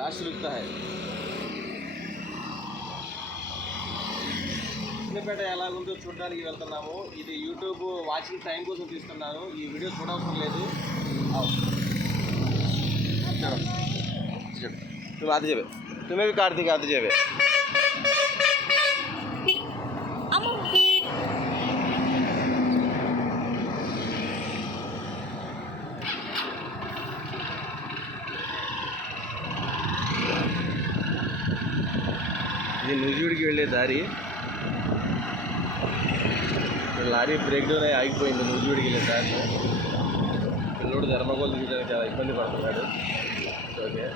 Last रुकता है చిన్నపేట ఎలాగుందో చూడడానికి వెళ్తున్నాము. ఇది యూట్యూబ్ వాచింగ్ టైం కోసం తీస్తున్నాను. ఈ వీడియో చూడవసరం లేదు. तुम आते जावे, तुम्हें भी काट देगा आते जावे. ఇది నూజివీడికి వెళ్ళే దారి. లారీ బ్రేక్ డౌన్ అయి ఆగిపోయింది నూజివీడికి వెళ్ళే దారిలో. పిల్లోడు ధర్మగోలు దిగడానికి చాలా ఇబ్బంది పడుతున్నాడు. ఓకే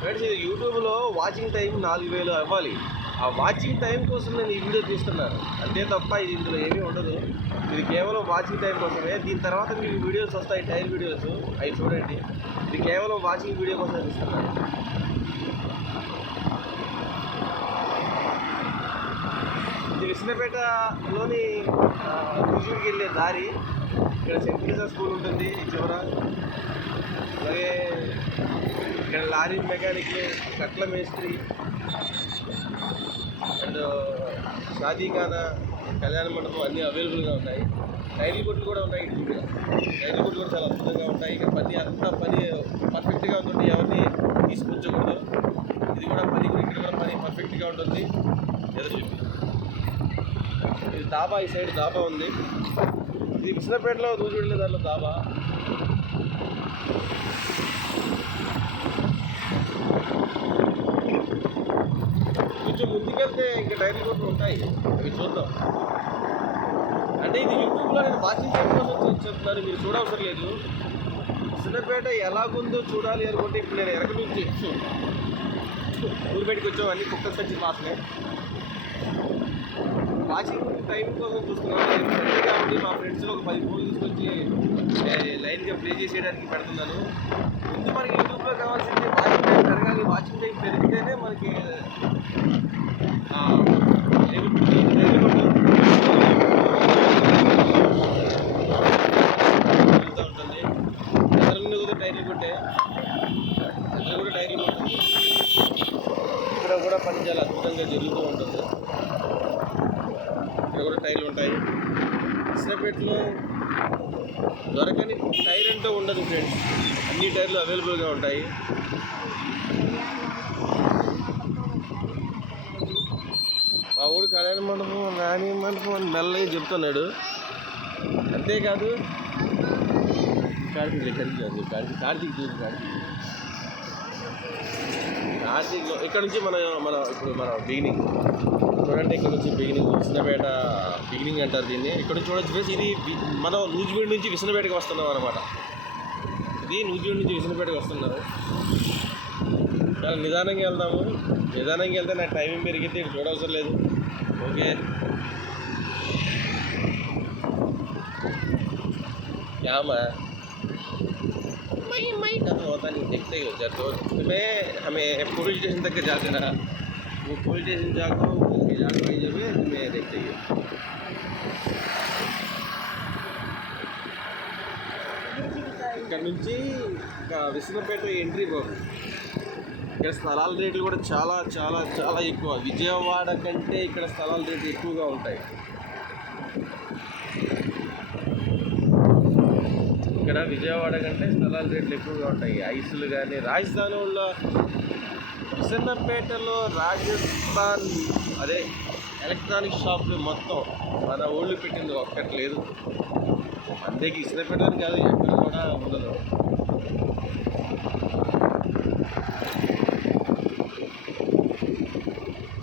ఫ్రెండ్స్, ఇది యూట్యూబ్లో వాచింగ్ టైం 4000 అవ్వాలి. ఆ వాచింగ్ టైం కోసం నేను ఈ వీడియో తీస్తున్నాను అంతే తప్ప ఇది ఇందులో ఏమీ ఉండదు. ఇది కేవలం వాచింగ్ టైం కోసమే. దీని తర్వాత మీకు వీడియోస్ వస్తాయి, టైల్ వీడియోస్, అవి చూడండి. ఇది కేవలం వాచింగ్ వీడియో కోసం తీస్తున్నాను. ఇది విష్ణుపేటలోని నూజివీడికి వెళ్ళే దారి. ఇక్కడ సెంట్ తెరీసా స్కూల్ ఉంటుంది ఈ చివర. అలాగే ఇక్కడ లారీ మెకానిక్, కట్ల మేస్త్రి అండ్ షాదీఖానా, కళ్యాణ మండపం అన్నీ అవైలబుల్గా ఉన్నాయి. టైర్లు కొట్లు కూడా ఉన్నాయి. ఇటు టైర్లు కొట్లు కూడా చాలా అద్భుతంగా ఉంటాయి. ఇక్కడ అంతా పని పర్ఫెక్ట్గా ఉంటుంది, ఎవరిని తీసుకొచ్చకూడదు. ఇది కూడా పని ఇక్కడ కూడా పని పర్ఫెక్ట్గా ఉంటుంది. ఎదురు చూపి ఇది దాబా, ఈ సైడ్ దాబా ఉంది. ఇది విష్ణుపేటలో నూజివీడిలో దానిలో దాబా. కొంచెం ముందుకెళ్తే ఇంకా టైర్లు కొట్లు ఉంటాయి, అవి చూద్దాం. అంటే ఇది యూట్యూబ్లో నేను వాచింగ్ టైం కోసం చెప్తున్నాను, మీరు చూడవసరం లేదు. విష్ణుపేట ఎలాగుందో చూడాలి అనుకుంటే ఇప్పుడు నేను ఎరక నుంచి ఊరు బయటకు వచ్చాం. అన్ని కుక్కలు వచ్చి వాసనే. వాచింగ్ టైం కోసం చూస్తున్నాను. కాబట్టి మా ఫ్రెండ్స్లో ఒక 10 ఫోన్లు తీసుకొచ్చి లైన్గా ప్లే చేసేయడానికి పెడుతున్నాను. ముందు మనకి యూట్యూబ్లో కావాల్సింది వాచింగ్ టైం పెరగాలి. వాచింగ్ టైం పెరిగితేనే మనకి జరుగుతూ ఉంటుంది. ఎదురు కూడా టైర్లు కొట్టే, ఎదురు కూడా టైర్లు కొట్టుంది. ఇక్కడ కూడా పని చాలా అద్భుతంగా జరుగుతూ ఉంటుంది. ఇక్కడ కూడా టైర్లు ఉంటాయి. విష్ణుపేటలో దొరకని టైర్ అంటూ ఉండదు ఫ్రెండ్స్, అన్ని టైర్లు అవైలబుల్గా ఉంటాయి. మా ఊరు కళ్యాణ మండపం, నాని మండపం అని మెల్లగా చెప్తున్నాడు. అంతేకాదు కార్తీక్లో ఇక్కడ నుంచి మన బిగినింగ్ చూడండి. ఇక్కడ నుంచి బిగినింగ్ విష్ణుపేట బిగినింగ్ అంటారు దీన్ని. ఇక్కడ నుంచి చూడొచ్చు ఫ్రెండ్స్. ఇది మనం నూజివీడి నుంచి విష్ణుపేటకి వస్తున్నాం అనమాట. ఇది నూజివీడి నుంచి విష్ణుపేటకి వస్తున్నారు. చాలా నిదానంగా వెళ్దాము. నిదానంగా వెళ్తే నాకు టైమింగ్ పెరిగితే ఇక్కడ చూడవసరం లేదు. ఓకే क्या मैं का तो होता नहीं, देखते ही हो जाते हो. मैं हमें पुलिस स्टेशन तक के जाते ना, वो पुलिस स्टेशन जाकर भाई जब मैं देखते ही ఇక్కడ నుంచి విష్ణుపేట ఎంట్రీ బాబు. ఇక్కడ స్థలాల రేట్లు కూడా చాలా చాలా చాలా ఎక్కువ. విజయవాడ కంటే ఇక్కడ స్థలాల రేట్లు ఎక్కువగా ఉంటాయి. ఇక్కడ విజయవాడ కంటే స్థలాల రేట్లు ఎక్కువగా ఉంటాయి. ఐసులు కానీ రాజస్థాన్లో విష్ణుపేటలో రాజస్థాన్ అదే ఎలక్ట్రానిక్ షాపులు మొత్తం మన ఊళ్ళు పెట్టింది ఒక్కటి లేదు. అంతేకి విష్ణుపేటని కాదు, ఎక్కడ కూడా ఉండదు.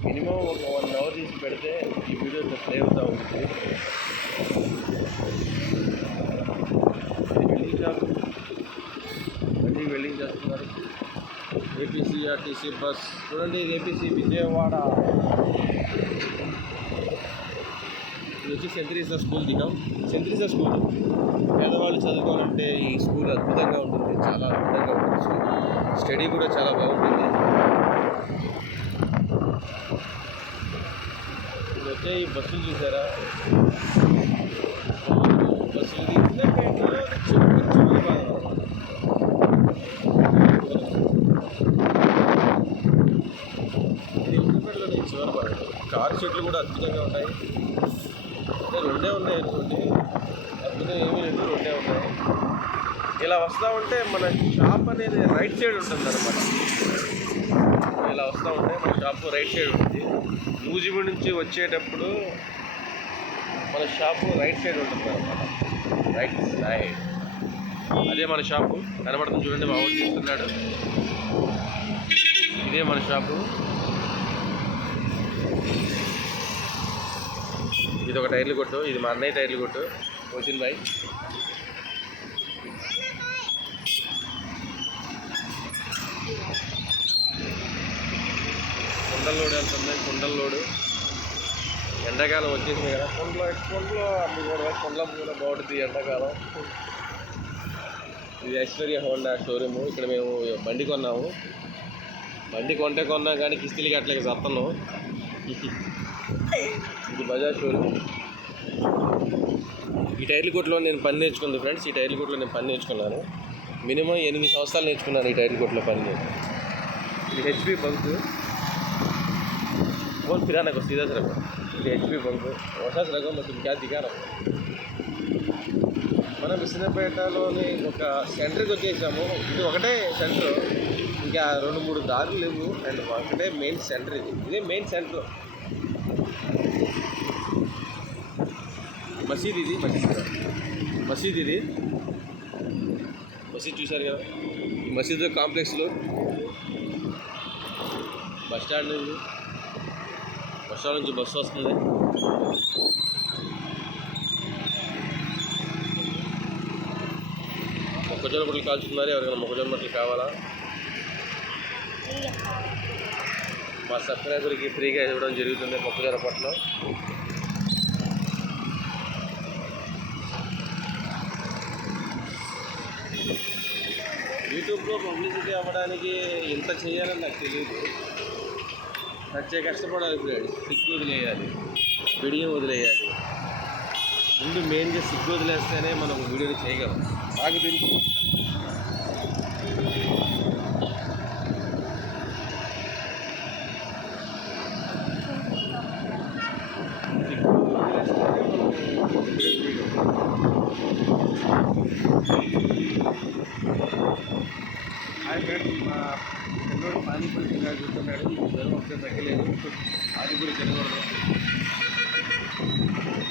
మినిమం ఒక 1 అవర్ తీసి పెడితే ఈ వీడియో ప్లే అవుతూ ఉంటుంది. వెల్డింగ్ చేస్తున్నారు. ఏపీసీఆర్టీసీ బస్ చూడండి. ఇది ఏపీసీ విజయవాడ. ఇది వచ్చి సెంట్ తెరీసా స్కూల్ దిగాం. సెంట్ తెరీసా స్కూల్ పేదవాళ్ళు చదువుకోవాలంటే ఈ స్కూల్ అద్భుతంగా ఉంటుంది, చాలా అద్భుతంగా ఉంటుంది. స్టడీ కూడా చాలా బాగుంటుంది. ఇది వచ్చే ఈ బస్సులు చూసారా, బస్సులు చెట్లు కూడా అద్భుతంగా ఉన్నాయి. అంటే రెండే ఉన్నాయి అనుకోండి, అద్భుతం ఏమీ లేదు, రెండే ఉన్నాయి. ఇలా వస్తూ ఉంటే మన షాప్ అనేది రైట్ సైడ్ ఉంటుంది అనమాట. ఇలా వస్తూ ఉంటే మన షాపు రైట్ సైడ్ ఉంటుంది. నూజివీడు నుంచి వచ్చేటప్పుడు మన షాపు రైట్ సైడ్ ఉంటుంది అనమాట. రైట్ సైడ్ అదే మన షాపు కనబడుతుంది చూడండి, మా ఊరు తీస్తున్నాడు. ఇదే మన షాపు. ఇది ఒక టైర్లు కొట్టు, ఇది మా అన్నయ్య టైర్లు కొట్టు వచ్చింది బాయ్. కుండల లోడు వెళ్తుంది, కుండల లోడు. ఎండాకాలం వచ్చేసింది కదా, కుండలో అమ్మి కూడా బాగుంటుంది ఎండాకాలం. ఇది ఐశ్వర్య హోండా షోరూము. ఇక్కడ మేము బండి కొన్నాము. బండి కొన్నాం కానీ కిస్తీలు కట్టలేక సత్తను. ఇది బజాజ్ షోరూమ్. ఈ టైర్ల కొట్లో నేను పని నేర్చుకుంది ఫ్రెండ్స్. ఈ టైర్ల కొట్లో నేను పని నేర్చుకున్నాను. మినిమం 8 సంవత్సరాలు నేర్చుకున్నాను ఈ టైర్ల కొట్లో పని నేను. ఇది హెచ్పి బంక్. बहुत पुराना को सीधा रखो. ఇది హెచ్పి బంక్. వసా రకం మొత్తం క్యా దిగాను. మనం విసనపేటలోని ఒక సెంటర్కి వచ్చేసాము. ఇది ఒకటే సెంటర్, ఇంకా 2-3 దారులు లేవు. అండ్ ఒకటే మెయిన్ సెంటర్. ఇదే మెయిన్ సెంటర్. మసీద్ ఇది, మసీద్ చూశారు కదా. ఈ మసీద్ కాంప్లెక్స్లో బస్ స్టాండ్ నుంచి బస్సు వస్తుంది. మొక్కజొన్న పొట్లు కాల్చుతున్నారు. ఎవరికైనా మొక్కజొన్న పొట్లు కావాలా? మా సబ్స్క్రైబర్కి ఫ్రీగా ఇవ్వడం జరుగుతుంది మొక్కజొన్న పొట్లు. యూట్యూబ్లో పబ్లిసిటీ అవ్వడానికి ఇంత చేయాలని నాకు తెలియదు. నచ్చే కష్టపడాలి ఫ్రెండ్స్. సిగ్గు వదిలేయాలి, వీడియో వదిలేయాలి. ముందు మెయిన్గా సిగ్గు వదిలేస్తేనే మనం వీడియోని చేయగలం. నాకు తెలుసు. హాయ్ ఫ్రెండ్స్, మా పిల్లడు పానీపూరి తిన్నా చూస్తున్నాడు. జ్వరం వస్తే తగ్గలేదు, అది కూడా తినకూడదు.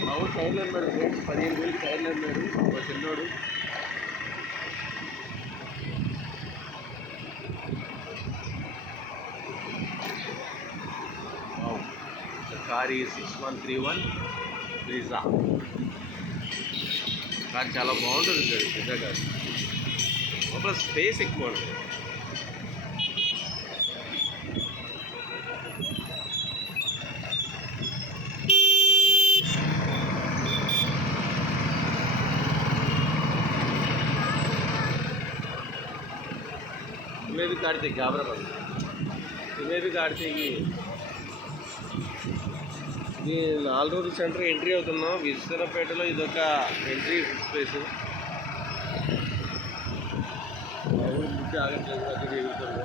మా ఊరు టైర్లు అన్నాడు ఫ్రెండ్స్. 15,000 టైర్లు అన్నాడు మా చిన్నోడు. కార్ 6131 బ్రీజా. కార్ చాలా బాగుంటుంది సార్. బ్రీజా కార్ లోపల స్పేస్ ఎక్కువ ఉంటుంది. तुम्हें भी काट देगी घाबरा मत. तुम्हें भी काट देगी. ఇది 4 రోజుల సెంటర్ ఎంట్రీ అవుతున్నాం. విశ్వనపేటలో ఇదొక ఎంట్రీ స్పేస్. బుద్ధి ఆగట్లేదు, అది ఎగురుతుంది.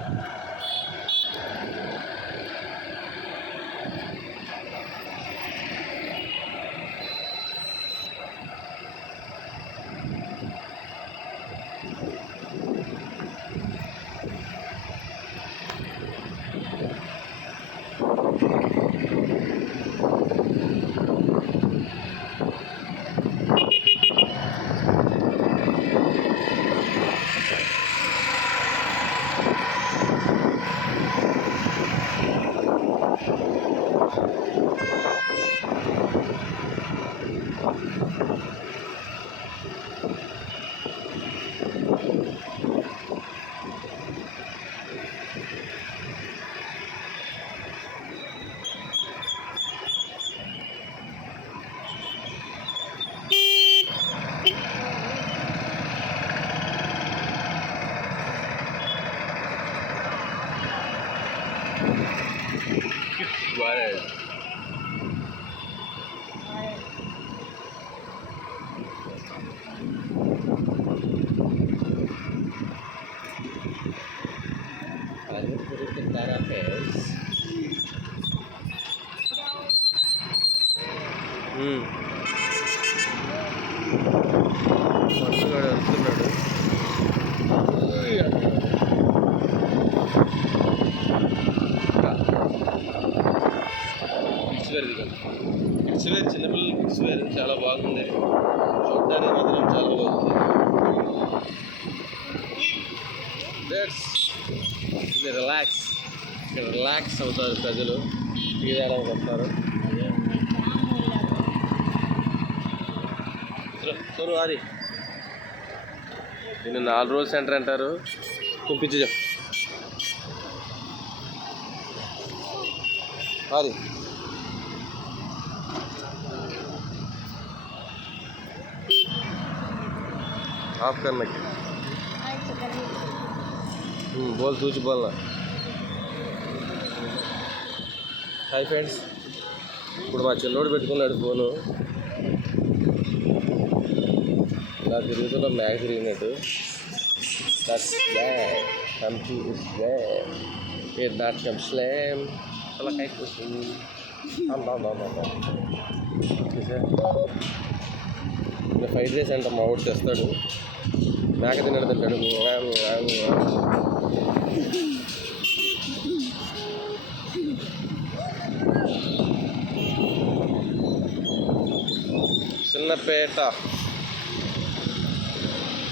Juarez. Ada perut tentara pers. Kids wear, చిన్నపిల్లల కిడ్స్ వేర్ చాలా బాగుంది. చూడడానికి మాత్రం చాలా బాగుంది. ఇది రిలాక్స్ అవుతారు ప్రజలు, టీ తాగడానికి వస్తారు. అది దీన్ని 4 రోజు సెంటర్ అంటారు. పంపించు అది ఆఫ్ करने की बोल तुझ बोलना. హాయ్ ఫ్రెండ్స్, ఇప్పుడు మా చిన్నోడు పెట్టుకున్నాడు ఫోను. ఇలా తిరుగుతున్న మ్యాగ్ తిరిగినట్టు. That's bad something is bad. It not come slam అలా కైపోతుంది. ఇంకా ఫ్రైడ్ రైస్ అంట మా ఊడు తెస్తాడు. మేక తిన్నాడు తింటాడు.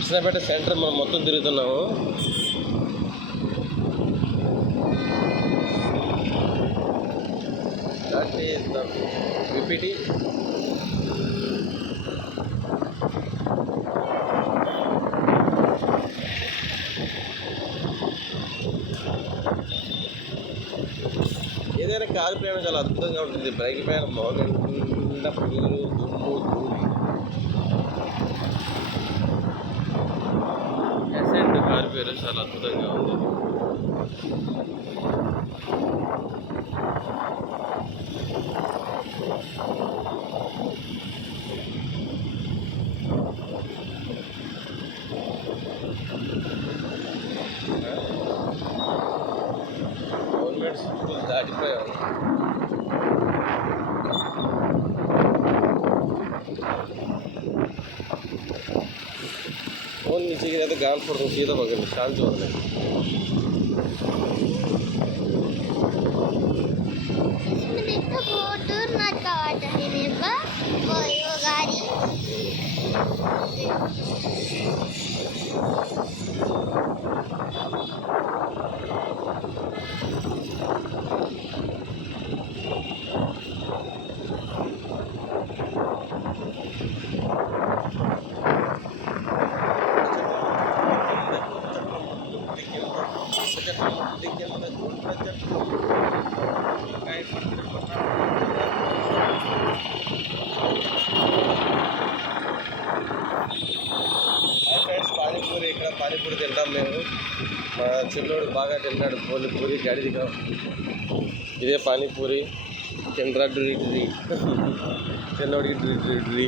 చిన్నపేట సెంటర్ మనం మొత్తం తిరుగుతున్నాము. విపిటి ఏదైనా కారు ప్రయాణం చాలా అద్భుతంగా ఉంటుంది. బైక్ ప్రయాణం బాగుండా పిల్లలు దుమ్ము ధూళి. ఎసెంట్ కారు పేరు చాలా అద్భుతంగా ఉంది. Government school దాటిపోయాం. फोन नीचे गिरा तो गाल फोड़ दूँ, सीधा पकड़ लो, शांत हो रहा है. పానీపూరి, ఇక్కడ పానీపూరి తింటాం మేము. మా చిన్నోడు బాగా తింటాడు పూరి గడిదిగా. ఇదే పానీపూరి తింటరా డ్రీ చిన్నోడికి డ్రీ.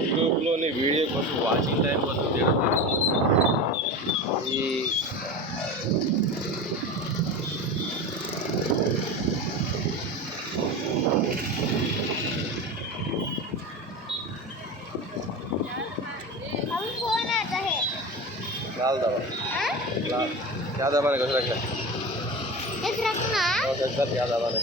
యూట్యూబ్లోని వీడియో కోసం వాచింగ్ టైం కోసం చేయడం ఈ लाल दवा लाल क्या दबाने कुछ रखना क्या दबाने